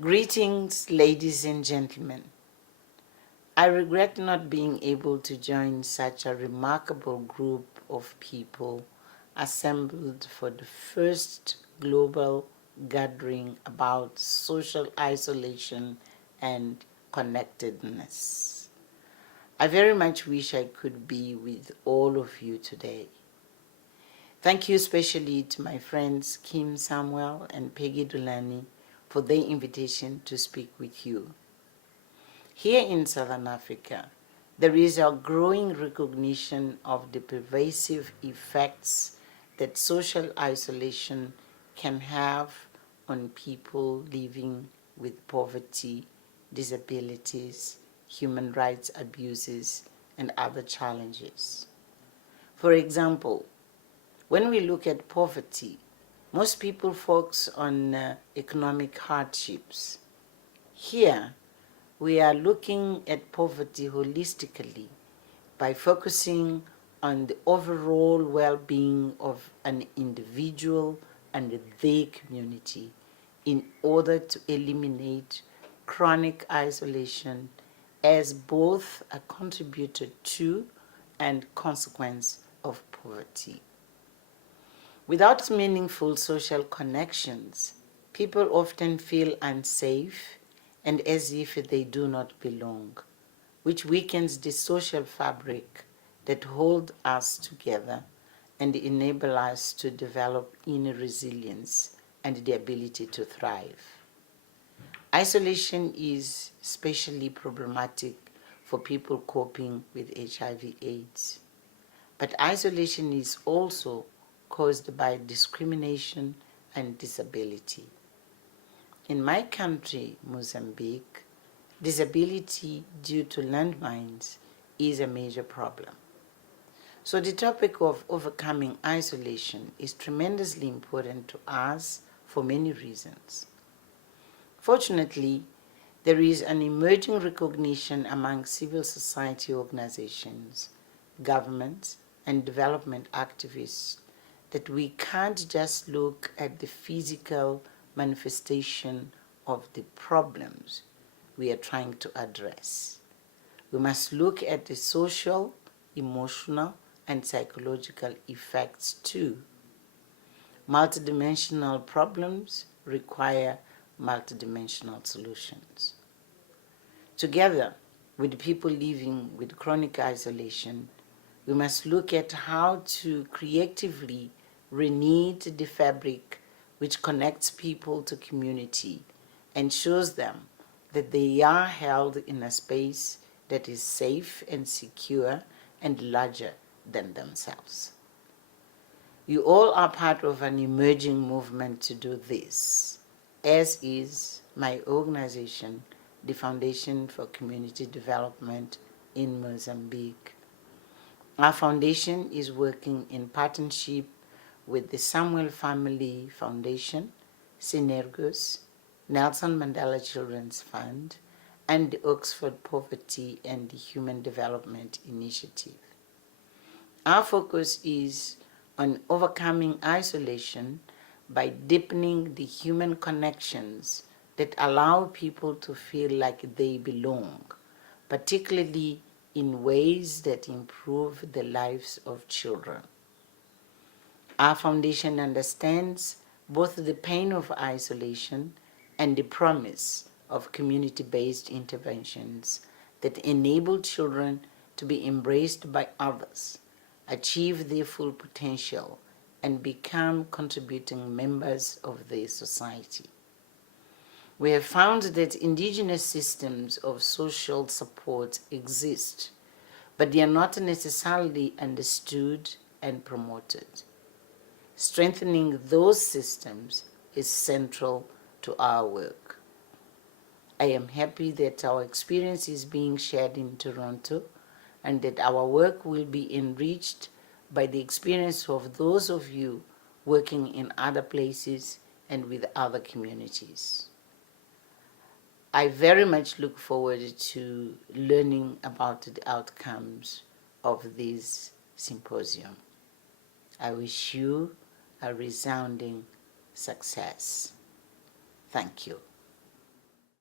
Greetings, ladies and gentlemen. I regret not being able to join such a remarkable group of people assembled for the first global gathering about social isolation and connectedness. I very much wish I could be with all of you today. Thank you especially to my friends Kim Samuel and Peggy Dulani for their invitation to speak with you. Here in Southern Africa, there is a growing recognition of the pervasive effects that social isolation can have on people living with poverty, disabilities, human rights abuses, and other challenges. For example, when we look at poverty, most people focus on economic hardships. Here, we are looking at poverty holistically by focusing on the overall well-being of an individual and their community in order to eliminate chronic isolation as both a contributor to and consequence of poverty. Without meaningful social connections, people often feel unsafe and as if they do not belong, which weakens the social fabric that holds us together and enable us to develop inner resilience and the ability to thrive. Isolation is especially problematic for people coping with HIV/AIDS. But isolation is also caused by discrimination and disability. In my country, Mozambique, disability due to landmines is a major problem. So the topic of overcoming isolation is tremendously important to us for many reasons. Fortunately, there is an emerging recognition among civil society organizations, governments, and development activists that we can't just look at the physical manifestation of the problems we are trying to address. We must look at the social, emotional, and psychological effects too. Multidimensional problems require multidimensional solutions. Together with people living with chronic isolation, we must look at how to creatively reknit the fabric which connects people to community and shows them that they are held in a space that is safe and secure and larger than themselves. You all are part of an emerging movement to do this, as is my organization, the Foundation for Community Development in Mozambique. Our foundation is working in partnership with the Samuel Family Foundation, Synergos, Nelson Mandela Children's Fund, and the Oxford Poverty and Human Development Initiative. Our focus is on overcoming isolation by deepening the human connections that allow people to feel like they belong, particularly in ways that improve the lives of children. Our foundation understands both the pain of isolation and the promise of community-based interventions that enable children to be embraced by others, achieve their full potential, and become contributing members of their society. We have found that indigenous systems of social support exist, but they are not necessarily understood and promoted. Strengthening those systems is central to our work. I am happy that our experience is being shared in Toronto and that our work will be enriched by the experience of those of you working in other places and with other communities. I very much look forward to learning about the outcomes of this symposium. I wish you a resounding success. Thank you.